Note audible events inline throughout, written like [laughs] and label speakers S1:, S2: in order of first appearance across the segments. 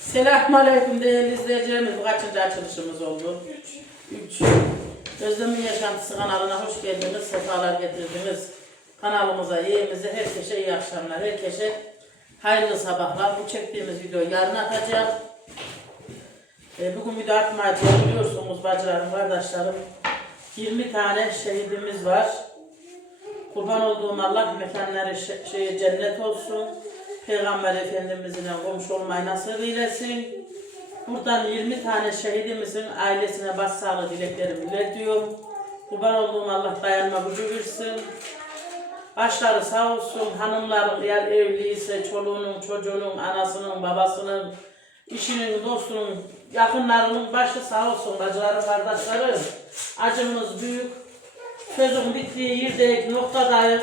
S1: Selamünaleyküm değerli izleyicilerimiz. Bu kaçıncı açılışımız oldu? Üç. Üç. Özlem'in Yaşantısı kanalına hoş geldiniz, sefalar getirdiniz. Kanalımıza, yeğimize, herkese iyi akşamlar. Herkese hayırlı sabahlar. Bu çektiğimiz videoyu yarın atacağım. E, bugün video atmayacağım. Biliyorsunuz bacılarım, kardeşlerim. 20 tane şehidimiz var. Kurban olduğum Allah mekanları şe- şeye cennet olsun. Peygamber Efendimizin komşu olmayı nasip eylesin. Buradan 20 tane şehidimizin ailesine başsağlığı dileklerimi iletiyorum. Kurban olduğum Allah dayanma gücü versin. Başları sağ olsun, hanımlar eğer evliyse çoluğunun, çocuğunun, anasının, babasının, işinin, dostunun, yakınlarının başı sağ olsun bacılarım, kardeşlerim. Acımız büyük. Sözün bittiği yerdeyik, noktadayız.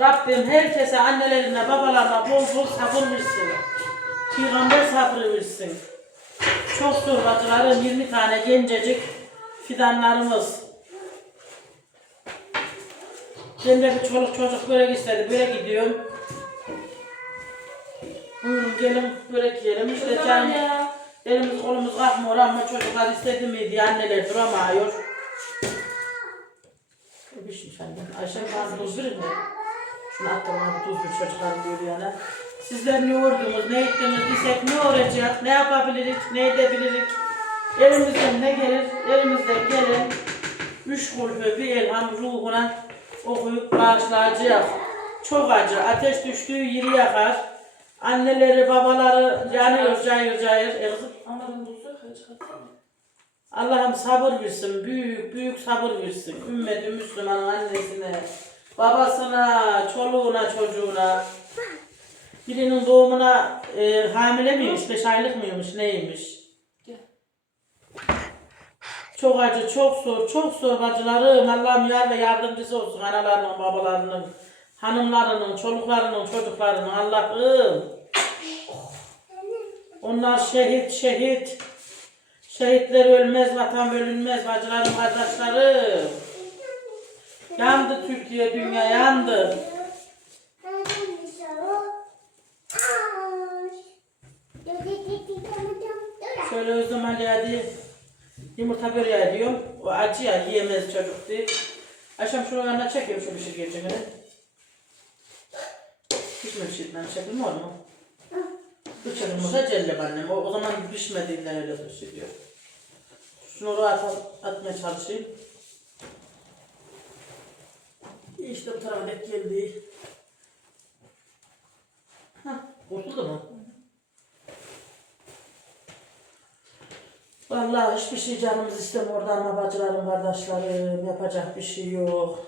S1: Rabbim herkese annelerine, babalarına bol bol sabır versin. Peygamber sabrı versin. Çok zor bacılarım, 20 tane gencecik fidanlarımız. Ben de bir çoluk çocuk börek istedi, börek gidiyorum. Buyurun gelin börek yiyelim. İşte can, elimiz kolumuz kalkmıyor ama çocuklar istedi miydi, anneler duramıyor. Bir şey. Ayşe bana verir mi? Şunu attım bana tuz bir çocuklarım diyor yana. Sizler ne ordunuz, ne ettiniz, desek ne olacak, ne yapabiliriz, ne edebiliriz? Elimizden ne gelir, elimizden gelen üç kulübü bir elham ruhuna okuyup bağışlayacak. Çok acı, ateş düştüğü yeri yakar. Anneleri, babaları yanıyor, cayır cayır.
S2: Çıkartsana.
S1: Allah'ım sabır versin, büyük büyük sabır versin. Ümmeti Müslümanın annesine, babasına, çoluğuna, çocuğuna. Birinin doğumuna e, hamile miymiş, beş aylık mıymış, neymiş? Çok acı, çok zor, çok zor bacılarım. Allah'ım yar ve yardımcısı olsun analarının, babalarının, hanımlarının, çoluklarının, çocuklarının. Allah'ım. Onlar şehit, şehit. Şehitler ölmez, vatan bölünmez bacılarım, kardeşlerim. Yandı Türkiye, dünya yandı. Şöyle Özlem Ali hadi yumurta böreği ediyorum. O acı ya yiyemez çocuk diye. Akşam şunu yanına çekiyorum şu bir geçeceğini. Hiç mi pişirmem çekilme olur mu? Bıçak yumurta cellep annem. O, o zaman pişmediğinden öyle pişiriyor. Şunu oraya at, atmaya çalışayım. İşte bu tarafa denk geldi. Hah, kurtuldu mu? Vallahi hiçbir şey canımız istemiyor orada ama bacılarım, kardeşlerim yapacak bir şey yok.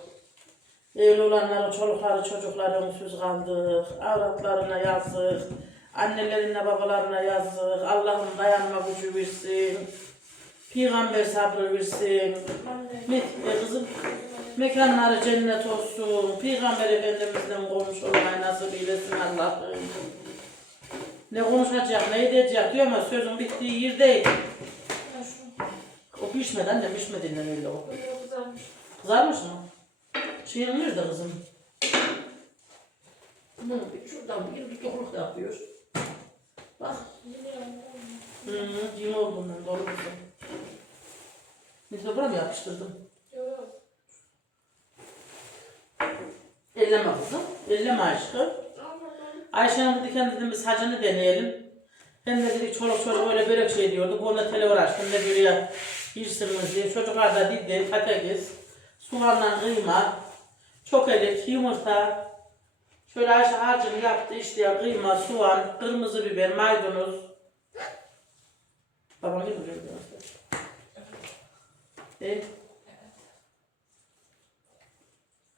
S1: Evli olanların çolukları, çocukları umutsuz kaldık. Avratlarına yazık. Annelerine, babalarına yazık. Allah'ım dayanma gücü versin. Peygamber sabrı versin. Me e kızım, mekanları cennet olsun. Peygamber Efendimizle konuş olmayı nasip eylesin Allah'ım. Ne konuşacak, ne edecek diyor ama sözün bittiği
S2: şunu
S1: O pişmedi anne pişmediğinden öyle o.
S2: kızarmış.
S1: Kızarmış mı? Şeyin nerede kızım? Bunu bir şuradan bir bir da yapıyor. Bak. Hı hı, yine olduğundan doğru kızım. Neyse buraya mı yapıştırdım?
S2: Yok.
S1: Elleme kızım. Elleme aşkım. Ayşe'nin dedi kendi biz hacını deneyelim. Ben de dedik çoluk çocuk öyle börek şey diyordu. Bu ona tele uğraştım da böyle yirsiniz diye. Çocuklar da dedi patates, soğanla kıyma, çok elik, yumurta. Şöyle Ayşe harcını yaptı işte kıyma, soğan, kırmızı biber, maydanoz. Babam ne biliyor biraz E?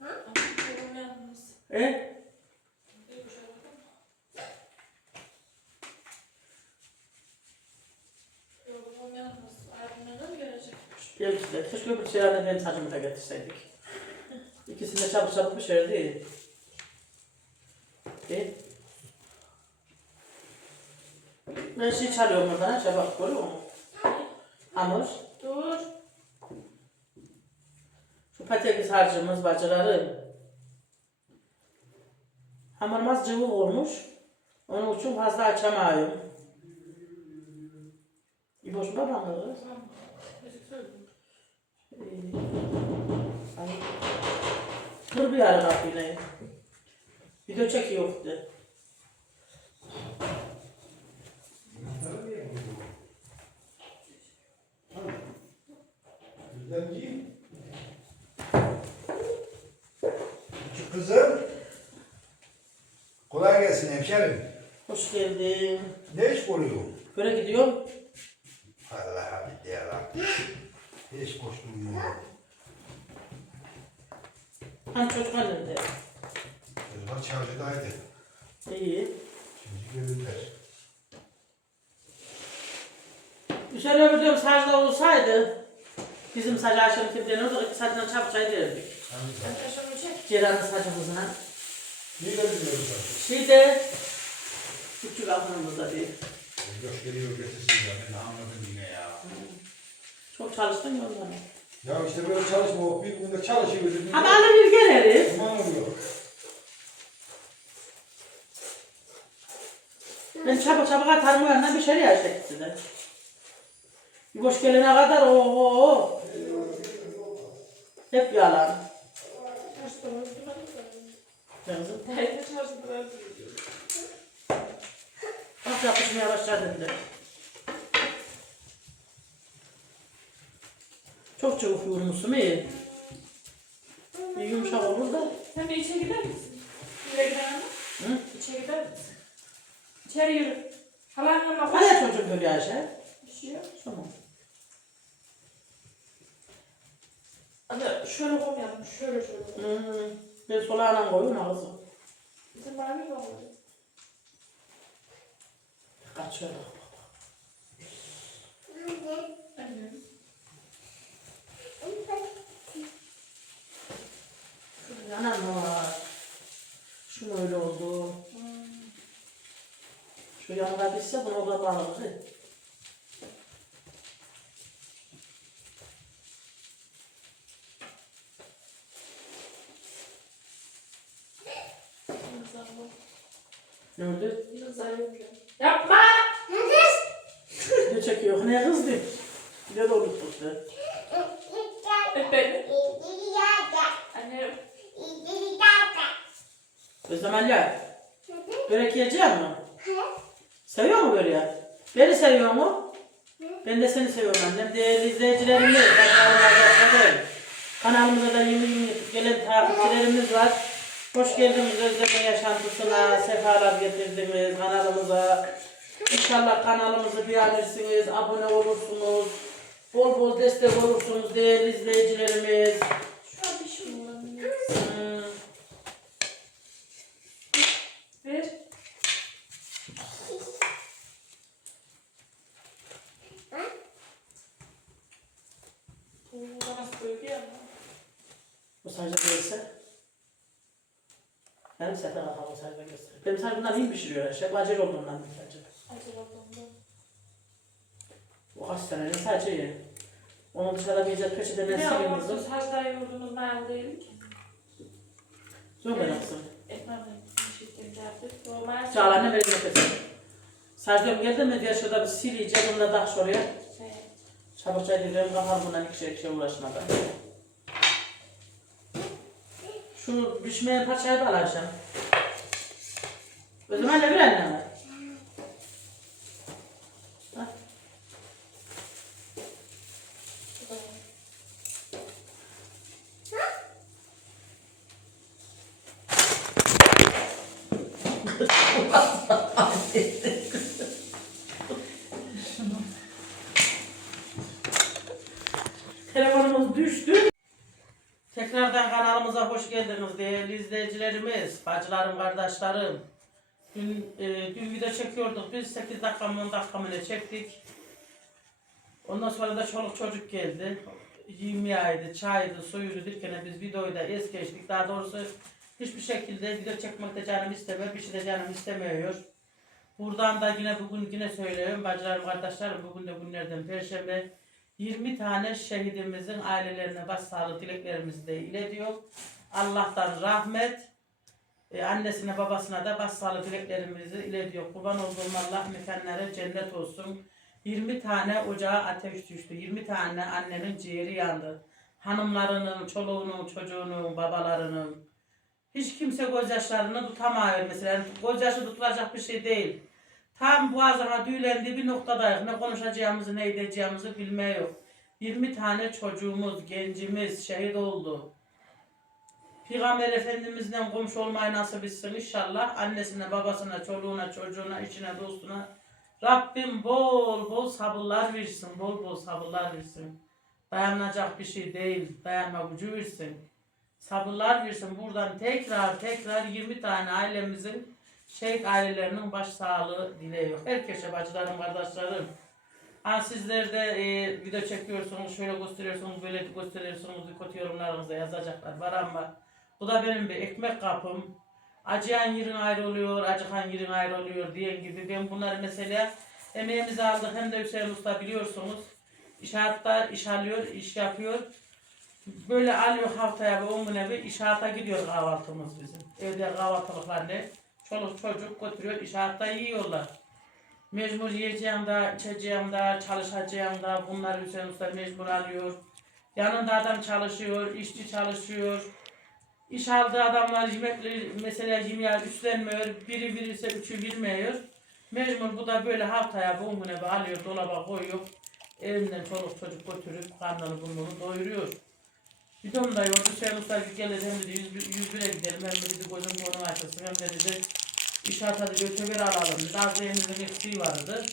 S2: Babam yalnız.
S1: E?
S2: Bir bakın. Yok, babam yalnız. Abimle mi gelecekmiş?
S1: Gel işte. Keşke öbür şeylerden benim saçımı da getirseydik. İkisini de çabuk çabuk pişirdi. E? Ben şey çalıyorum buradan. Çabuk görüyor musun? Hamur.
S2: Dur.
S1: Şu patates harcımız bacıları. Hamurum az cıvık olmuş. Onun için fazla açamıyorum. İboş
S2: söyledim.
S1: Ay. Kır bir ara kapıyla. Video çekiyordu.
S3: Güzelciğim. Küçük kızım. Kolay gelsin hemşerim.
S1: Hoş geldin.
S3: Ne iş oluyor?
S1: Böyle gidiyorum.
S3: Allah bitti ya Rabbi. Hiç koştum yok.
S1: Hani çocuk nerede?
S3: Kızlar çarşıdaydı.
S1: İyi.
S3: Şimdi gelirler.
S1: Şöyle öbür diyorum sacda olsaydı bizim saç aşırı kimden oldu saçına çapçay derdik.
S2: Arkadaşlarımı çek.
S3: Niye gelmiyorsun sen?
S1: Şeyde küçük altınımızda değil.
S3: Yaş geliyor getirsin ya. Ben anladım yine ya.
S1: Çok çalıştım ya ondan.
S3: Ya işte böyle çalışma. o Bir günde çalışıyoruz. bir günde-
S1: alır bir geliriz.
S3: Aman oluyor.
S1: Ben çabuk çabuk atarım o yandan bir şey yaşayacak size. Bir boş gelene kadar o o o. Hep yalan. Kızım.
S2: Teyze çarşıda.
S1: Bak yapışmaya başladı bile. Çok çabuk yoğurmuşsun iyi. Bir yumuşak olur da.
S2: Sen de içe gider misin? Yürü gider mi?
S1: Hı?
S2: İçe gider misin? İçeri yürü. Halan yanına koş.
S1: Hala çocuk böyle Ayşe.
S2: Düşüyor.
S1: Tamam.
S2: Anne şöyle koymayalım. Şöyle şöyle.
S1: Hmm. Ben solağına koyayım kızım.
S2: Bizim var mı var?
S1: Kaçıyor bak.
S2: Anne.
S1: Anam var. Şu öyle oldu. Şu yanına bitse bunu da bağladı. Ne oldu?
S2: Yapma!
S1: Ne çekiyor? Ne kızdı? Ne de unuttuk da.
S2: Öp beni. Anne.
S1: Özlem Ali. Börek yiyecek mi? Seviyor mu böreği? Beni seviyor mu? Ben de seni seviyorum annem. Değerli izleyicilerimiz. Kanalımıza da yeni yeni gelen takipçilerimiz var. Hoş geldiniz Özlem'in yaşantısına, sefalar getirdiniz kanalımıza. İnşallah kanalımızı beğenirsiniz, abone olursunuz. Bol bol destek olursunuz değerli izleyicilerimiz.
S2: Şu an bir şey var?
S1: Hmm.
S2: Ver. Bu nasıl bölge ya?
S1: Bu sadece değilse. Benim sefer kafamı sadece gösterir. Benim sadece bundan iyi pişiriyor her şey. Acele olduğundan bir sadece.
S2: Acaba bunda.
S1: O hastanenin sadece iyi. Onun dışarıda bir icat peçete
S2: Ne
S1: ne
S2: yapıyorsunuz?
S1: kızım.
S2: Hacda yoğurdunuz mayalı değil ki.
S1: Zor ben yapsın.
S2: Ekmeğimle bir şey yaptık. O mayalı.
S1: Çağlar ne verir nefesi. Sadece geldi mi diğer şurada bir sileyeceğim. Onu da taş oraya.
S2: Şey,
S1: Çabukça gidiyorum kafam bundan iki şey, iki şey uğraşmadan. Şu pişmeyen parçayı da alacağım. O zaman ne bir anne Ha? [laughs]
S2: bu da.
S1: Telefonumuz düştü. Tekrardan kanalımıza hoş geldiniz değerli izleyicilerimiz, bacılarım, kardeşlerim. Dün, e, dün video çekiyorduk biz 8 dakika mı 10 dakika mı ne çektik. Ondan sonra da çoluk çocuk geldi. Yemeğiydi, çaydı, suyuydu derken biz videoyu da es geçtik. Daha doğrusu hiçbir şekilde video çekmekte canım istemiyor, bir şey de canım istemiyor. Buradan da yine bugün yine söylüyorum bacılarım, kardeşlerim bugün de günlerden perşembe 20 tane şehidimizin ailelerine başsağlığı dileklerimizi de iletiyor. Allah'tan rahmet, E, annesine babasına da başsağlığı dileklerimizi iletiyor. Kurban olduğum Allah mekanları cennet olsun. 20 tane ocağa ateş düştü. 20 tane annenin ciğeri yandı. Hanımlarının, çoluğunun, çocuğunun, babalarının. Hiç kimse gözyaşlarını tutamıyor mesela. Yani gözyaşı tutulacak bir şey değil. Tam boğazına düğülendiği bir noktadayız. Ne konuşacağımızı, ne edeceğimizi bilmiyor. 20 tane çocuğumuz, gencimiz şehit oldu. Peygamber Efendimizle komşu olmayı nasip etsin inşallah. Annesine, babasına, çoluğuna, çocuğuna, içine, dostuna. Rabbim bol bol sabırlar versin, bol bol sabırlar versin. Dayanacak bir şey değil, dayanma gücü versin. Sabırlar versin. Buradan tekrar tekrar 20 tane ailemizin şehit ailelerinin başsağlığı diliyor. Herkese bacılarım, kardeşlerim. Ha sizler de e, video çekiyorsunuz, şöyle gösteriyorsunuz, böyle gösteriyorsunuz, kötü yorumlarınızda yazacaklar var ama bu da benim bir ekmek kapım. Acıyan yerin ayrı oluyor, acıkan yerin ayrı oluyor diyen gibi ben bunları mesela emeğimizi aldık hem de Hüseyin Usta biliyorsunuz. İşahatta iş alıyor, iş yapıyor. Böyle alıyor haftaya ve on güne bir inşaata gidiyor kahvaltımız bizim. Evde kahvaltılıklar ne? Çoluk çocuk götürüyor, inşaatta yiyorlar. Mecbur yiyeceğim de, içeceğim de, çalışacağım da bunları Hüseyin Usta mecbur alıyor. Yanında adam çalışıyor, işçi çalışıyor. İş aldığı adamlar yemekleri mesela yemeğe üstlenmiyor. Biri birisi üçü bilmiyor. Mecbur bu da böyle haftaya bu bir alıyor, dolaba koyuyor. Evinden çoluk çocuk götürüp karnını burnunu doyuruyor. Bir de onda yolda Hüseyin Usta gelir hem dedi 101'e gidelim hem de dedi gözüm konu açılsın hem de dedi İnşaata da götür alalım dedi. Az elimizin eksiği vardı.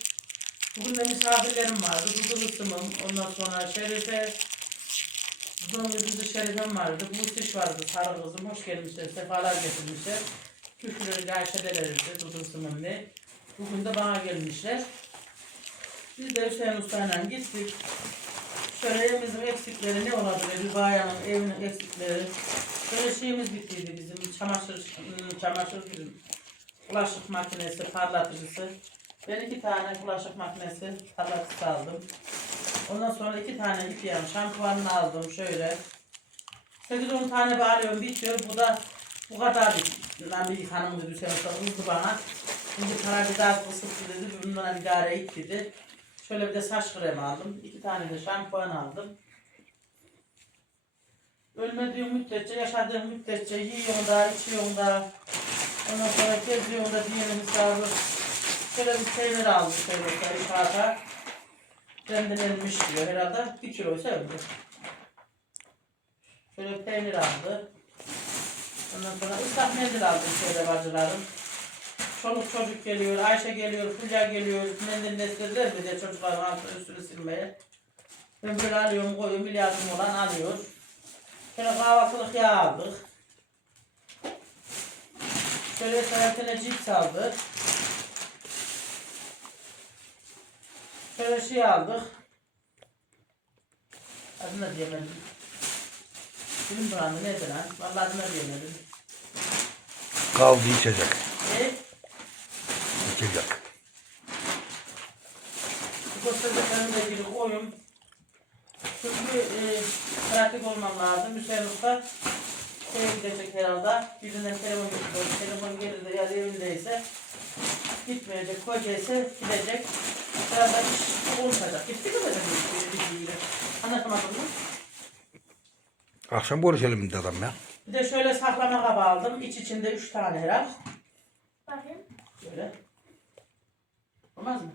S1: Bugün de misafirlerim vardı. Dudu Rıstım'ım, ondan sonra Şerife, Dudu'nun kızı Şerife'm vardı. Bu iş vardı sarı kızım. Hoş gelmişler, sefalar getirmişler. Küfürleri Ayşe delerdi, Dudu Rıstım'ım ne. Bugün de bana gelmişler. Biz de Hüseyin Usta'yla gittik. Şöyle evimizin eksikleri ne olabilir? Bir bayanın evinin eksikleri. Şöyle şeyimiz bittiydi bizim çamaşır, ıı, çamaşır bizim bulaşık makinesi, parlatıcısı. Ben iki tane bulaşık makinesi, parlatıcısı aldım. Ondan sonra iki tane ipiyen şampuanını aldım şöyle. 8-10 tane bir alıyorum bitiyor. Bu da bu kadar lan bir hanım dedi Usta uzdu bana. Şimdi para bir daha kısıtlı dedi. Bundan idare et dedi. Şöyle bir de saç kremi aldım. iki tane de şampuan aldım. Ölmediğim müddetçe, yaşadığım müddetçe yiyorsun da, içiyorsun da. Ondan sonra geziyorsun da diyelim hesabı. Şöyle bir peynir aldım şöyle inşaata. Rendelenmiş diyor herhalde. Bir kiloysa öyle. Şöyle peynir aldı. Ondan sonra ıslak mendil aldım şöyle bacılarım. Çoluk çocuk geliyor, Ayşe geliyor, Fulya geliyor, mendil nesneler mi de çocukların altını üstünü silmeye. Ben böyle alıyorum, koyuyorum, milyardım olan alıyor. Şöyle kahvaltılık yağ aldık. Şöyle sana cips aldık. Şöyle şey aldık. Adını diyemedim. Film burandı neydi lan? Vallahi adını diyemedim.
S3: Kaldı içecek.
S1: E,
S3: İçecek.
S1: bu göstergelerimi de ilgili koyun. Çünkü e, pratik olmam lazım. Hüseyin Usta şeye gidecek herhalde. Birinden telefon getiriyor. Telefon gelir de ya evindeyse gitmeyecek. Kocaysa gidecek. İş olmayacak. Gitti mi böyle bir gibi? Anlatamadım mı?
S3: Akşam görüşelim dedi adam ya.
S1: Bir de şöyle saklama kabı aldım. İç içinde üç tane herhal.
S2: Bakayım.
S1: Şöyle. Olmaz mı?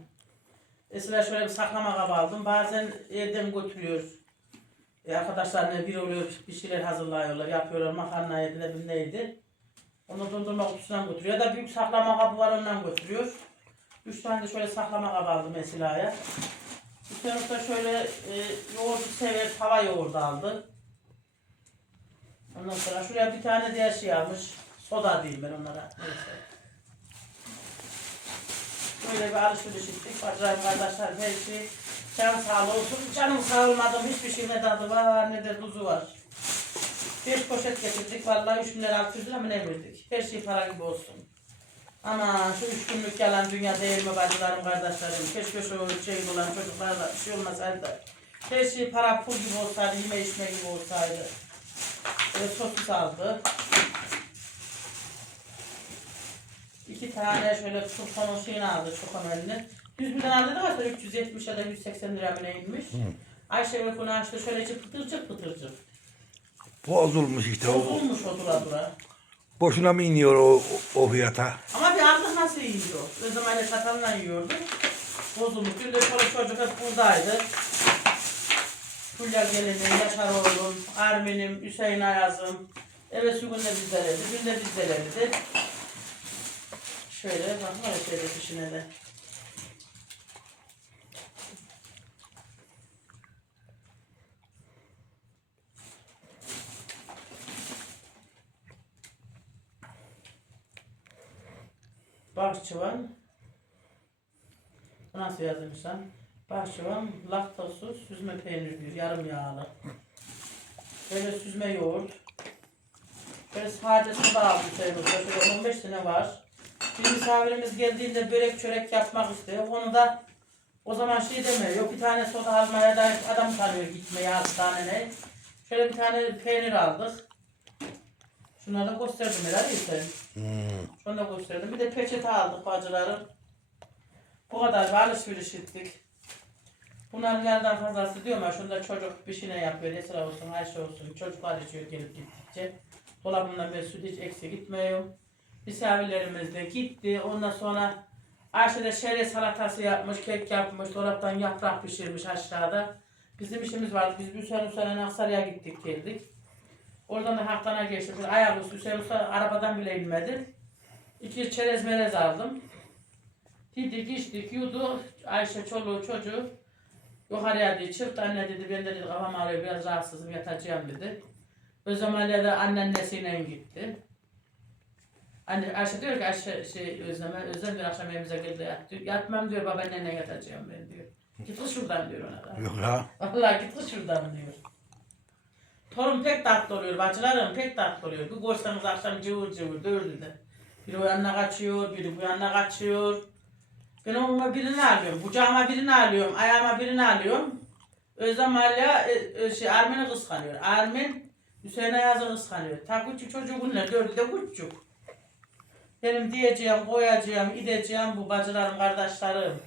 S1: Mesela şöyle bir saklama kabı aldım. Bazen evden götürüyor. E, arkadaşlarına bir oluyor, bir şeyler hazırlıyorlar, yapıyorlar. Makarna yedi de neydi. Onu dondurma kutusundan götürüyor. Ya da büyük saklama kabı var ondan götürüyor. Üç tane de şöyle saklama kabı aldım Mesila'ya. Bir tarafta şöyle e, yoğurdu sever, tava yoğurdu aldı. Ondan sonra şuraya bir tane diğer şey almış. Soda diyeyim ben onlara. Neyse. Böyle bir alışveriş ettik. Bacılarım kardeşler her şey can sağlığı olsun. Canım sağ olmadım. Hiçbir şey ne tadı var ne de tuzu var. Beş poşet getirdik. Vallahi üç bin lira altı yüz lira mı ne verdik. Her şey para gibi olsun. Ama şu üç günlük yalan dünya değil mi bacılarım kardeşlerim? Keşke şu şey olan çocuklarla bir şey olmasaydı. Her şey para pul gibi olsaydı, yeme içme gibi olsaydı. Böyle sosis aldı. iki tane şöyle çukonun şeyini aldı çukon elini. 100 milyon aldı da sonra 370 ya da 180 lira mı neymiş. Ayşe ve bunu açtı şöyle çıpıtır pıtırcık.
S4: Bozulmuş işte.
S1: Bozulmuş o dura dura.
S4: Boşuna mı iniyor o, o, fiyata?
S1: Ama bir aldık nasıl yiyor? O zaman da çatalla yiyordu. Bozulmuş. Dün de çoluk çocuk hep buradaydı. Fulya gelinim, Yaşar oğlum, Armin'im, Hüseyin Ayaz'ım. Evet şu gün de bizlereydi. Dün de bizlereydi. Şöyle bakma öyle şöyle dışına da. Bahçıvan nasıl yazılmış lan? Bahçıvan laktozsuz süzme peynir diyor, yarım yağlı. Böyle süzme yoğurt. Böyle sadece soda aldım sayılırsa. Şöyle 15 tane var. Bir misafirimiz geldiğinde börek çörek yapmak istiyor. Onu da o zaman şey demiyor. Yok bir tane soda almaya da adam tanıyor gitmeye az tane ne. Şöyle bir tane peynir aldık. Şunları da gösterdim herhalde sen. Şunu da gösterdim. Bir de peçete aldık bacılarım. Bu kadar alışveriş ettik. Bunların yarıdan fazlası diyorum ya şunda çocuk bir şey ne yapıyor. Esra olsun, Ayşe olsun. Çocuklar içiyor gelip gittikçe. Dolabımdan bir süt hiç eksik gitmiyor. Misafirlerimiz de gitti. Ondan sonra Ayşe de şere salatası yapmış, kek yapmış, dolaptan yaprak pişirmiş aşağıda. Bizim işimiz vardı. Biz bir sene sonra Aksaray'a gittik geldik. Oradan da haftana geçtik. Biz Ayaküstü Hüseyin Usta arabadan bile inmedi. İki çerez melez aldım. Yedik içtik yudu. Ayşe çoluğu çocuğu yukarıya dedi çıktı anne dedi ben de dedi kafam ağrıyor biraz rahatsızım yatacağım dedi. O zaman da anneannesiyle gitti. Anne Ayşe diyor ki Ayşe şey Özlem'e Özlem bir akşam evimize geldi yattı. Yatmam diyor babaannenle yatacağım ben diyor. Git kız şuradan diyor ona da.
S4: Yok ya.
S1: Vallahi git kız şuradan diyor. Torun pek tatlı oluyor, bacılarım pek tatlı oluyor. Bir görseniz akşam cıvır cıvır dördü de. Biri o yanına kaçıyor, biri bu yanına kaçıyor. Ben oğluma birini alıyorum, kucağıma birini alıyorum, ayağıma birini alıyorum. Özlem hala e, e, şey, Armin'i kıskanıyor. Armin Hüseyin Ayaz'ı kıskanıyor. Ta küçük çocuğu bunlar, dördü de küçük. Benim diyeceğim, koyacağım, gideceğim bu bacılarım, kardeşlerim.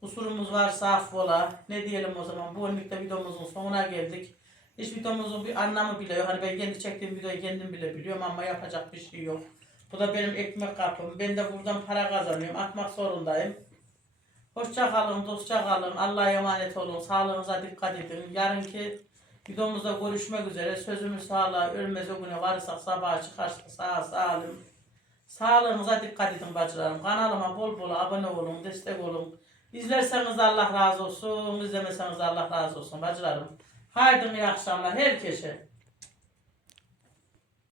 S1: Kusurumuz varsa affola. Ne diyelim o zaman? Bu önlükte videomuzun sonuna geldik. Hiç videomuzun bir anlamı bile yok. Hani ben kendi çektiğim videoyu kendim bile biliyorum ama yapacak bir şey yok. Bu da benim ekmek kapım. Ben de buradan para kazanıyorum. Atmak zorundayım. Hoşça kalın, dostça kalın. Allah'a emanet olun. Sağlığınıza dikkat edin. Yarınki videomuzda görüşmek üzere. Sözümüz sağlığa ölmez o güne varırsak sabaha çıkarsak sağ salim. Sağlığınıza dikkat edin bacılarım. Kanalıma bol bol abone olun, destek olun. İzlerseniz Allah razı olsun, izlemeseniz Allah razı olsun bacılarım. Haydi iyi akşamlar herkese.